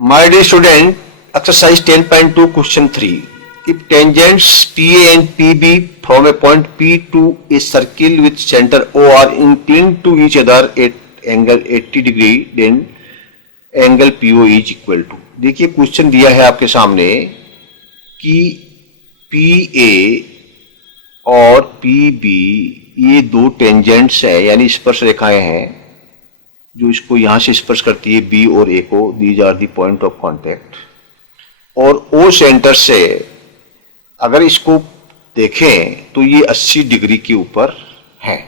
My dear student, exercise 10.2 question 3. If tangents TA and PB from a point P to a circle with center O are inclined to each other at angle 80 degree, then angle PO is equal to. देखिए question दिया है आपके सामने कि PA और PB ये दो tangents हैं, यानी स्पर्श रेखाएं हैं जो इसको यहां से स्पर्श करती है बी और ए को. These are the point of contact. और ओ सेंटर से अगर इसको देखें तो ये 80 डिग्री के ऊपर है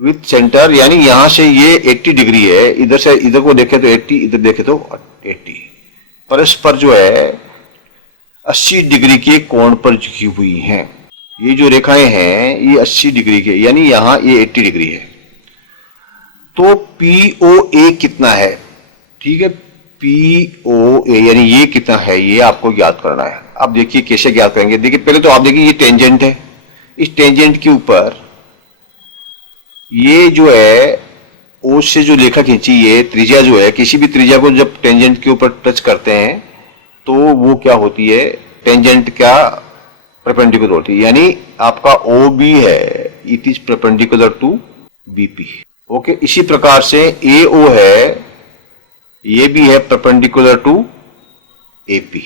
विथ सेंटर, यानी यहां से ये 80 डिग्री है. इधर से इधर को देखे तो 80, इधर देखे तो 80. परस्पर जो है 80 डिग्री के कोण पर झुकी हुई हैं. ये जो रेखाएं हैं ये 80 डिग्री के, यानी यहां ये 80 डिग्री है. तो POA कितना है? ठीक है, POA यानी ये कितना है, ये आपको ज्ञात करना है. अब देखिए कैसे ज्ञात करेंगे. देखिए पहले तो आप देखिए ये टेंजेंट है, इस टेंजेंट के ऊपर ये जो है O से जो रेखा खींची, ये त्रिज्या जो है, किसी भी त्रिज्या को जब टेंजेंट के ऊपर टच करते हैं तो वो क्या होती है, टेंजेंट क्या परपेंडिकुलर होती है. यानी आपका OB है, it is perpendicular to BP. Okay, इसी प्रकार से AO है, ये भी है परपेंडिकुलर टू AP.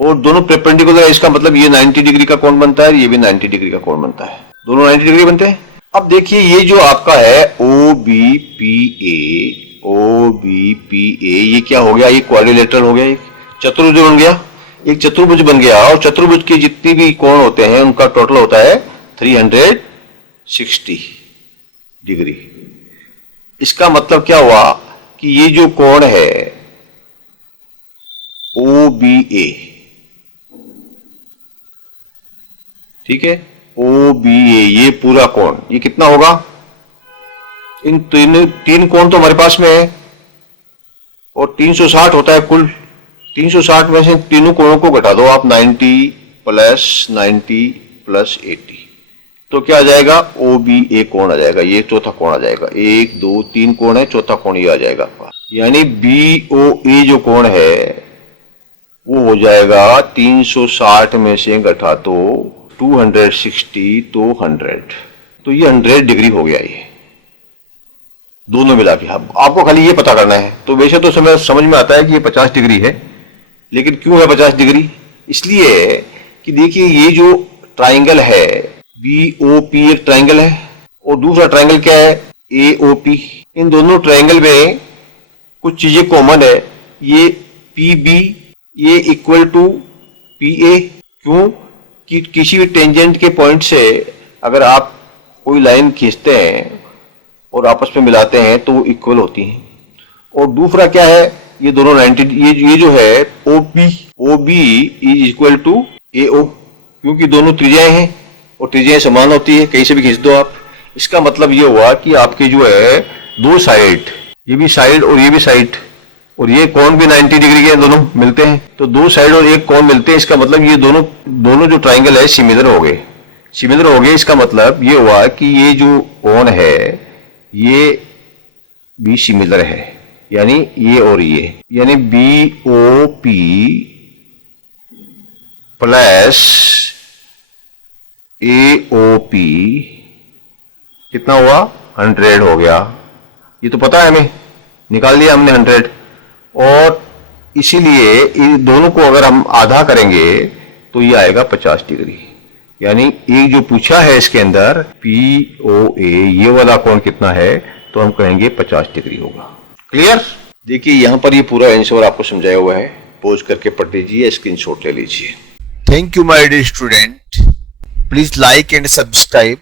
और दोनों परपेंडिकुलर है, इसका मतलब ये 90 डिग्री का कोण बनता है, ये भी 90 डिग्री का कोण बनता है. दोनों 90 डिग्री बनते हैं. अब देखिए ये जो आपका है OBPA, ये क्या हो गया, ये क्वाड्रिलेटरल हो गया, एक चतुर्भुज बन गया. एक चतुर्भुज बन गया और चतुर्भुज के जितने भी कोण होते हैं उनका टोटल होता है 360 डिग्री. इसका मतलब क्या हुआ कि ये जो कोण है OBA, ठीक है, OBA ये पूरा कोण, ये कितना होगा, इन तीन कोण तो हमारे पास में है और 360 होता है कुल. 360 में से तीनों कोणों को घटा दो आप, 90 प्लस 90 प्लस 80, तो क्या आ जाएगा, OBA कोण आ जाएगा. ये चौथा कोण आ जाएगा. 1 2 3 कोण है, चौथा कोण ये आ जाएगा आपका. यानी BOA जो कोण है वो हो जाएगा 360 में से घटा तो 260 तो 100, तो ये 100 डिग्री हो गया. ये दोनों मिला के आपको खाली ये पता करना है. तो वैसे तो समझ में आता है कि ये 50 डिग्री है, लेकिन क्यों है 50 डिग्री? इसलिए कि देखिए ये जो ट्राइंगल है BOP एक ट्राइंगल है और दूसरा ट्राइंगल क्या है, AOP. इन दोनों ट्राइंगल में कुछ चीजें कॉमन है. ये PB ये इक्वल टू PA. क्यों कि किसी भी टेंजेंट के पॉइंट से अगर आप कोई लाइन खींचते हैं और आपस में मिलाते हैं तो वो इक्वल होती हैं. और दूसरा क्या है, ये दोनों 90, ये जो है OB is equal to AO, क्योंकि दोनों त्रिज्याएं हैं और त्रिज्याएं समान होती है, कहीं से भी खींच दो आप. इसका मतलब ये हुआ कि आपके जो है दो साइड, ये भी साइड और ये भी साइड, और ये कोण भी 90 डिग्री के दोनों मिलते हैं. तो दो साइड और एक कोण मिलते हैं, इसका मतलब ये दोनों जो ट्राइंगल है सिमिलर हो गए. इसका मतलब ये हुआ कि ये जो कोण है ये भी सिमिलर है, यानी ये और ये, यानी BOP प्लस AOP कितना हुआ, 100 हो गया. ये तो पता है हमें, निकाल लिया हमने 100. और इसीलिए इन दोनों को अगर हम आधा करेंगे तो ये आएगा 50 डिग्री. यानी एक जो पूछा है इसके अंदर POA ये वाला कोण कितना है, तो हम कहेंगे 50 डिग्री होगा. क्लियर? देखिए यहां पर ये पूरा आंसर आपको समझाया हुआ है, पॉज करके पढ़ लीजिए, स्क्रीनशॉट ले लीजिए. Thank you, my dear student. Please like and subscribe